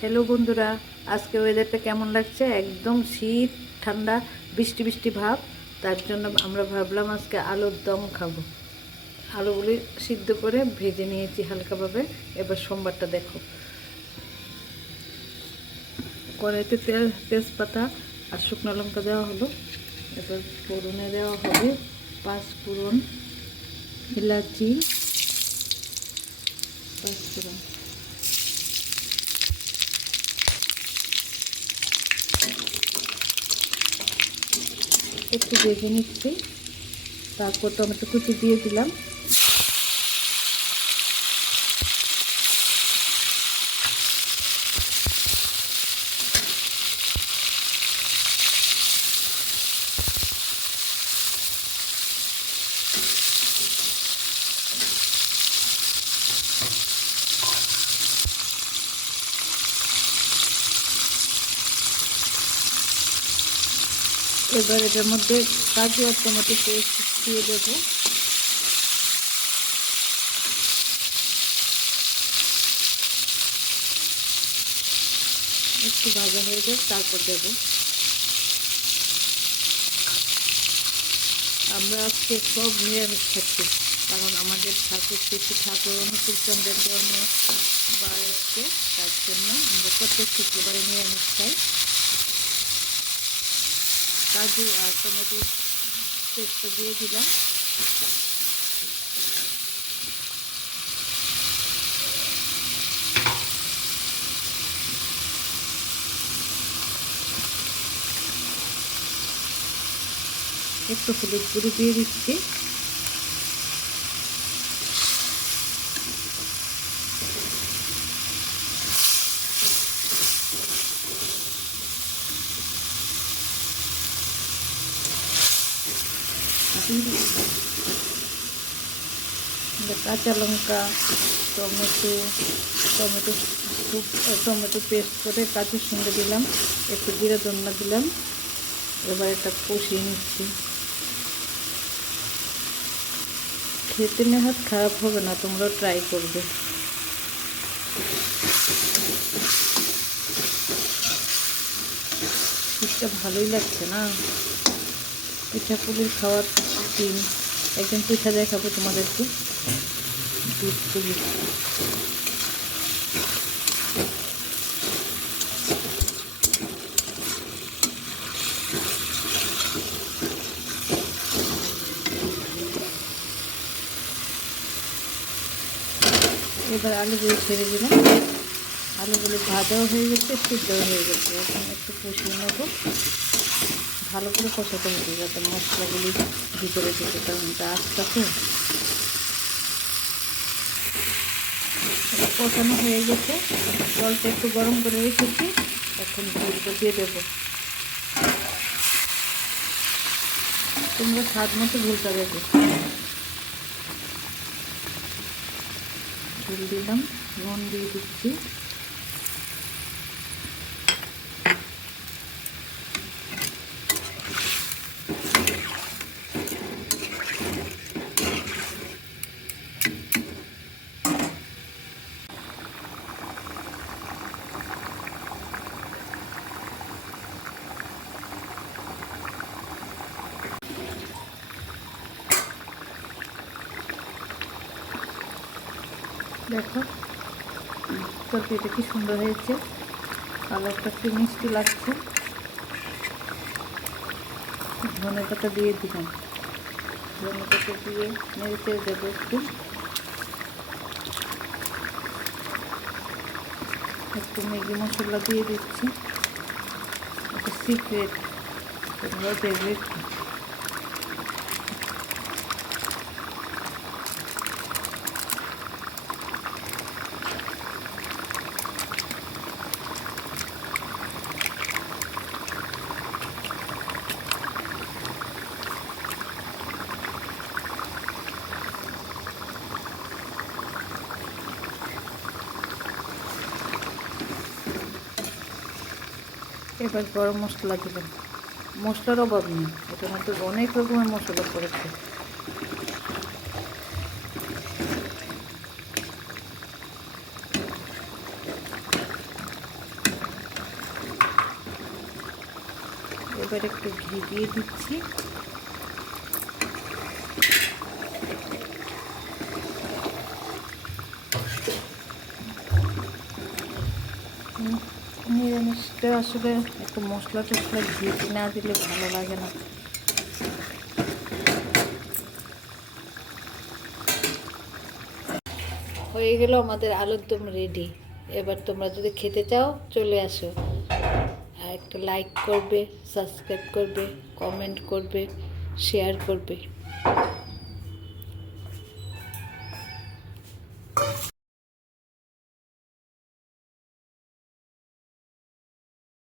Hello বন্ধুরা, আজকে ওয়েদারটা কেমন লাগছে? একদম শীত ঠান্ডা বৃষ্টি বৃষ্টি ভাব। তার জন্য আমরা ভাবলাম আজকে আলুর দম খাবো। আলুগুলি সিদ্ধ করে ভেজে নিয়েছি হালকাভাবে। এবার সোমবারটা দেখো, কড়াইতে তেজপাতা আর শুকনো লঙ্কা দেওয়া হলো। এবার ফোড়নে দেওয়া হবে 5 ফোড়ন, এলাচি, 5 ফোড়ন, একটু ভেজে নিচ্ছি। তারপর টমেটো কুচি দিয়ে দিলাম। এবার এটার মধ্যে কাজু আর টমেটো পেস্ট দিয়ে দেবো। একটু ভাজা হয়ে যাক, তারপর দেবো। আমরা আজকে সব নিরামিষ খাচ্ছি, কারণ আমাদের ঠাকুর শ্রী ঠাকুর অনুকূলচন্দ্রের জন্ম বার হচ্ছে, তার জন্য আমরা প্রত্যেক শুক্রবারে নিরামিষ খাই। কাজু আর টমেটো পেস্ট দিয়ে দিলাম। একটু হলুদ গুঁড়ো দিয়ে দিচ্ছি। কাঁচা লঙ্কা, টমেটো টমেটো টমেটো পেস্ট করে কাজুর সঙ্গে দিলাম, একটু জিরা ধনিয়া দিলাম। এবার এটা কষিয়ে নিচ্ছি। খেতে নেহাত খারাপ হবে না, তোমরাও ট্রাই করবে। শীতটা ভালোই লাগছে না? পিঠাপুলির খাওয়ার দিন। একদিন পিঠা দেখাবো তোমাদেরকে। দুধ পুলি এবার আলুগুলো ছেড়ে দিলাম। আলুগুলো ভাজাও হয়ে গেছে, সিদ্ধও হয়ে গেছে। এখন একটু কষিয়ে নেবো। ভালো করে কষাতে হবে যাতে মশলাগুলি ভিতরে ঢুকে, কারণ এটা আস্তে তো। কষানো হয়ে গেছে, জলটা একটু গরম করে রেখেছি। এখন ঝোলটা দিয়ে দেবো। তোমরা স্বাদ মতো ঝোলটা দেবে। ঝোল দিলাম, নুন দিয়ে দিচ্ছি। দেখো তরকারিটা কি সুন্দর হয়েছে, কালারটা কি মিষ্টি লাগছে। ধনে পাতা দিয়ে দিলাম। ধনে পাতা দিয়ে নেড়ে দেবো একটু। একটু ম্যাগি মশলা দিয়ে দিচ্ছি, একটা সিক্রেট, তোমরা দেবে একটু। এবার গরম মশলা দিলাম। মশলার অভাব নেই, এটার মধ্যে অনেক রকমের মশলা পড়েছে। এবার একটু ঘি দিয়ে দিচ্ছি। নিরামিষটা আসলে একটু মশলা টশলা ঘি না দিলে ভালো লাগে না। হয়ে গেল আমাদের আলুর দম রেডি। এবার তোমরা যদি খেতে চাও চলে আসো, আর একটা লাইক করবে, সাবস্ক্রাইব করবে, কমেন্ট করবে, শেয়ার করবে।